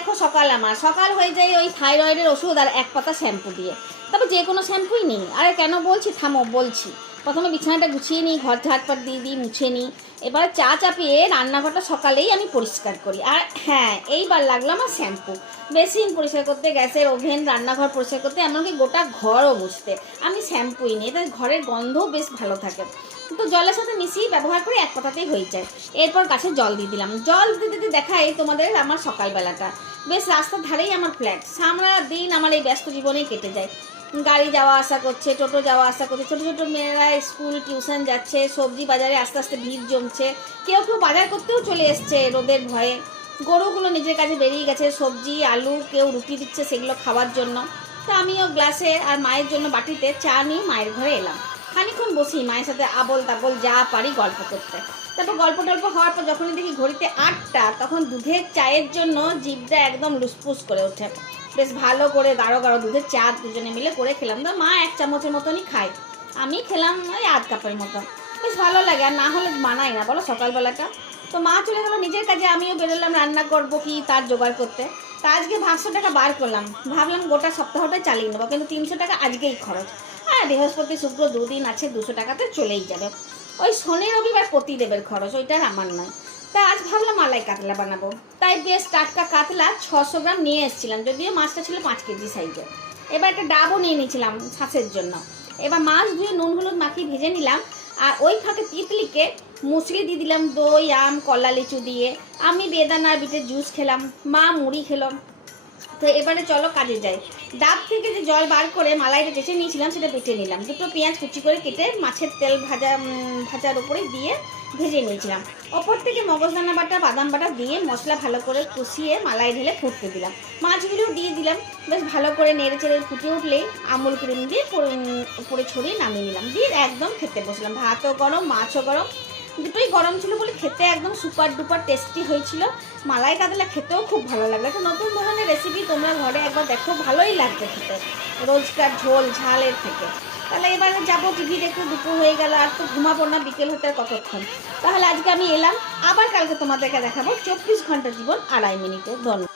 দেখো সকাল আমার সকাল হয়ে যায় ওই থাইরয়েডের ওষুধ আর এক পাতা শ্যাম্পু দিয়ে। তবে যে কোনো শ্যাম্পুই নিই। আরে কেন বলছি, থামো বলছি। প্রথমে বিছানাটা গুছিয়ে নিই, ঘর ঝাড়পাট দিয়ে দিই, মুছে নিই। এবার চা চাপিয়ে রান্নাঘরটা সকালেই আমি পরিষ্কার করি। আর হ্যাঁ, এইবার লাগলো আমার শ্যাম্পু। বেসিন পরিষ্কার করতে, গ্যাসের ওভেন, রান্নাঘর পরিষ্কার করতে, এমনকি গোটা ঘরও মুছতে আমি শ্যাম্পুই নিই। তাই ঘরের গন্ধও বেশ ভালো থাকে। তো জলের সাথে মিশিয়ে ব্যবহার করে এক কথাতেই হয়ে যায়। এরপর গাছে জল দিয়ে দিলাম। জল দিতে দিতে দেখাই তোমাদের আমার সকালবেলাটা। বেশ রাস্তার ধারেই আমার ফ্ল্যাট। সারা দিন আমার এই ব্যস্ত জীবনেই কেটে যায়। গাড়ি যাওয়া আসা করছে, টোটো যাওয়া আসা করছে, ছোটো ছোটো মেয়েরা স্কুল টিউশন যাচ্ছে, সবজি বাজারে আস্তে আস্তে ভিড় জমছে। কেউ কেউ বাজার করতেও চলে এসছে রোদের ভয়ে। গরুগুলো নিজের কাছে বেরিয়ে গেছে, সবজি আলু কেউ রুটি দিচ্ছে সেগুলো খাওয়ার জন্য। তো আমিও গ্লাসে আর মায়ের জন্য বাটিতে চা নিয়ে মায়ের ঘরে এলাম। খানিক্ষণ বসি মায়ের সাথে আবল তাবল যা পারি গল্প করতে। তারপর গল্প টল্প হওয়ার পর যখনই দেখি ঘড়িতে 8টা, তখন দুধের চায়ের জন্য জিভটা একদম লুসপুস করে ওঠে। বেশ ভালো করে গাঢ় গাঢ় দুধের চা দুজনে মিলে করে খেলাম। তো মা 1 চামচের মতনই খায়, আমি খেলাম ওই 1/2 কাপের মতো। বেশ ভালো লাগে, আর না হলে মানায় না বলো সকালবেলাটা। তো মা চলে গেলো নিজের কাজে, আমিও বেরোলাম রান্না করবো কি তার জোগাড় করতে। তা আজকে 500 টাকা বার করলাম, ভাবলাম গোটা সপ্তাহটাই চালিয়ে নেবো, কিন্তু 300 টাকা আজকেই খরচ। হ্যাঁ, বৃহস্পতি শুক্র 2 দিন আছে, 200 টাকাতে চলেই যাবে। ওই শনি রবিবার প্রতিদেবের খরচ, ওইটা আমার নয়। তা আজ ভাবলাম মালাই কাতলা বানাবো। তাই বেশ টাটকা কাতলা 600 গ্রাম নিয়ে এসেছিলাম, যদিও মাছটা ছিল 5 কেজি সাইজের। এবার একটা ডাবও নিয়ে নিয়েছিলাম ছাঁচের জন্য। এবার মাছ ধুয়ে নুন হলুদ মাখিয়ে ভেজে নিলাম। আর ওই ফাঁকে তিতলিকে মুসলি দিয়ে দিলাম দই আম কলা লিচু দিয়ে। আমি বেদানা আর বিটের জুস খেলাম, মা মুড়ি খেলো। তো এবারে চলো কাজে যাই। ডাব থেকে যে জল বার করে মালাইটা চেঁচে নিয়েছিলাম সেটা বেটে নিলাম। 2টো পেঁয়াজ কুচি করে কেটে মাছের তেল ভাজার উপরে দিয়ে ভেজে নিয়েছিলাম। ওপর থেকে মগজদানা বাটা বাদাম বাটা দিয়ে মশলা ভালো করে কষিয়ে মালাই ঢেলে ফুটতে দিলাম। মাছগুলোও দিয়ে দিলাম। বেশ ভালো করে নেড়ে চেড়ে ফুটে উঠলেই আমুল ক্রিম দিয়ে উপরে ছড়িয়ে নামিয়ে নিলাম। দিয়ে একদম খেতে বসলাম। ভাতও গরম, মাছও গরম, দুটোই গরম ছিল বলে খেতে একদম সুপার ডুপার টেস্টি হয়েছিল। মালাই কাতলা খেতেও খুব ভালো লাগলো। একটা নতুন ধরনের রেসিপি, তোমরা ঘরে একবার দেখো, ভালোই লাগবে খেতে রোজকার ঝোল ঝালের থেকে। তাহলে এবারে যাবো টিভি দেখতে, দুপুর হয়ে গেল, আর তো ঘুমাবো না, বিকেল হতে আর কতক্ষণ। তাহলে আজকে আমি এলাম, আবার কালকে তোমাদেরকে দেখাবো 24 ঘন্টা জীবন 2.5 মিনিটে। ধন্যবাদ।